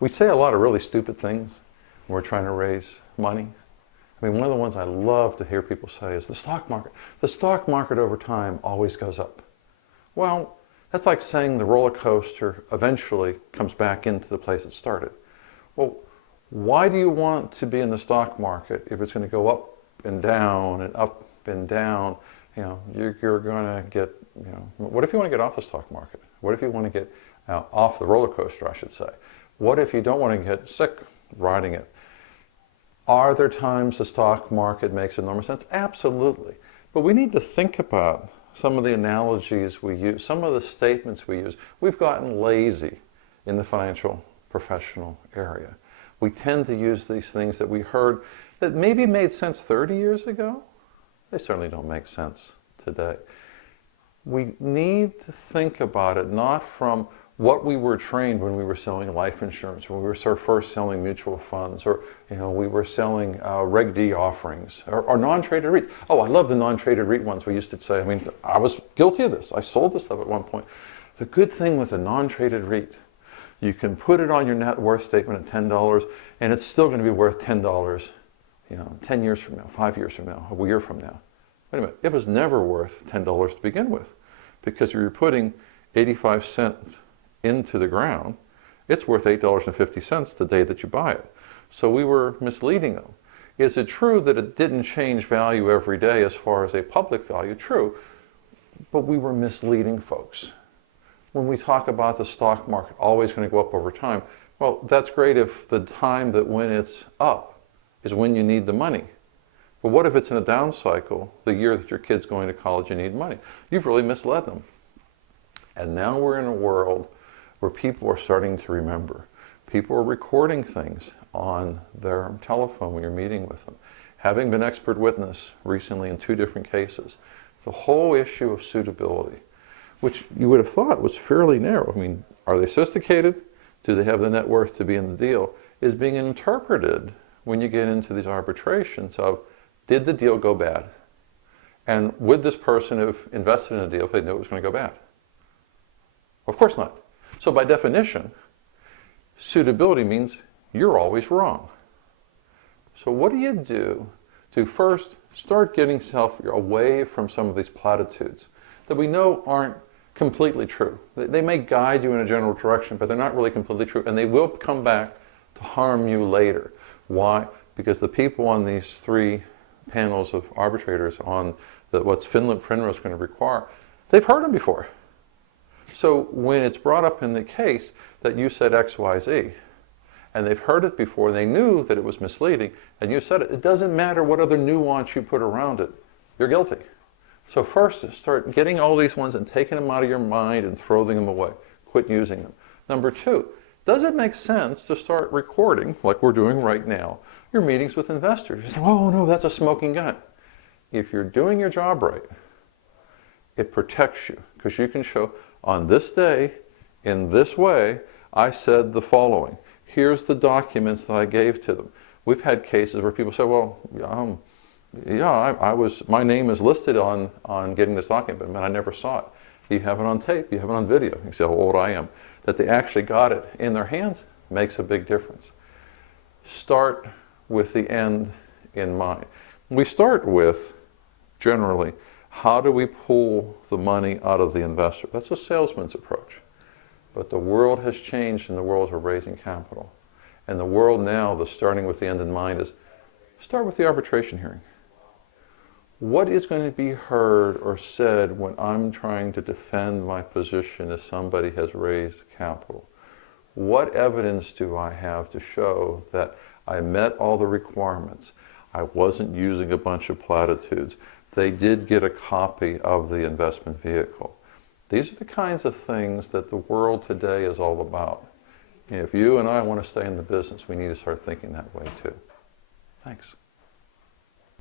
We say a lot of really stupid things when we're trying to raise money. I mean, one of the ones I love to hear people say is the stock market. The stock market over time always goes up. Well, that's like saying the roller coaster eventually comes back into the place it started. Well, why do you want to be in the stock market if it's going to go up and down and up and down? You know, you're going to get, you know, what if you want to get off the stock market? What if you want to get off the roller coaster, I should say? What if you don't want to get sick riding it? Are there times the stock market makes enormous sense? Absolutely. But we need to think about some of the analogies we use, some of the statements we use. We've gotten lazy in the financial professional area. We tend to use these things that we heard that maybe made sense 30 years ago. They certainly don't make sense today. We need to think about it not from what we were trained when we were selling life insurance, when we were first selling mutual funds, or we were selling Reg D offerings, or non-traded REITs. Oh, I love the non-traded REIT ones. We used to say, I mean, I was guilty of this. I sold this stuff at one point. The good thing with a non-traded REIT, you can put it on your net worth statement at $10, and it's still going to be worth $10, 10 years from now, 5 years from now, a year from now. Wait a minute, it was never worth $10 to begin with, because you were putting 85 cents into the ground, it's worth $8.50 the day that you buy it. So we were misleading them. Is it true that it didn't change value every day as far as a public value? True, but we were misleading folks. When we talk about the stock market always going to go up over time, well, that's great if the time that when it's up is when you need the money. But what if it's in a down cycle, the year that your kid's going to college and need money? You've really misled them. And now we're in a world where people are starting to remember. People are recording things on their telephone when you're meeting with them. Having been expert witness recently in 2 different cases, the whole issue of suitability, which you would have thought was fairly narrow. I mean, are they sophisticated? Do they have the net worth to be in the deal? Is being interpreted when you get into these arbitrations of, did the deal go bad? And would this person have invested in a deal if they knew it was going to go bad? Of course not. So by definition, suitability means you're always wrong. So what do you do to first start getting yourself away from some of these platitudes that we know aren't completely true? They may guide you in a general direction, but they're not really completely true, and they will come back to harm you later. Why? Because the people on these 3 panels of arbitrators on what's FINRA is going to require, they've heard them before. So when it's brought up in the case that you said X, Y, Z, and they've heard it before, they knew that it was misleading, and you said it, it doesn't matter what other nuance you put around it, you're guilty. So first, start getting all these ones and taking them out of your mind and throwing them away. Quit using them. Number 2, does it make sense to start recording, like we're doing right now, your meetings with investors? You say, oh no, that's a smoking gun. If you're doing your job right, it protects you, because you can show, on this day, in this way, I said the following. Here's the documents that I gave to them. We've had cases where people say, well, my name is listed on getting this document, but I never saw it. You have it on tape, you have it on video. You see how old I am. That they actually got it in their hands makes a big difference. Start with the end in mind. We start with, generally, how do we pull the money out of the investor? That's a salesman's approach. But the world has changed in the world of raising capital. And the world now, the starting with the end in mind, is start with the arbitration hearing. What is going to be heard or said when I'm trying to defend my position as somebody has raised capital? What evidence do I have to show that I met all the requirements? I wasn't using a bunch of platitudes. They did get a copy of the investment vehicle. These are the kinds of things that the world today is all about. And if you and I want to stay in the business, we need to start thinking that way too. Thanks.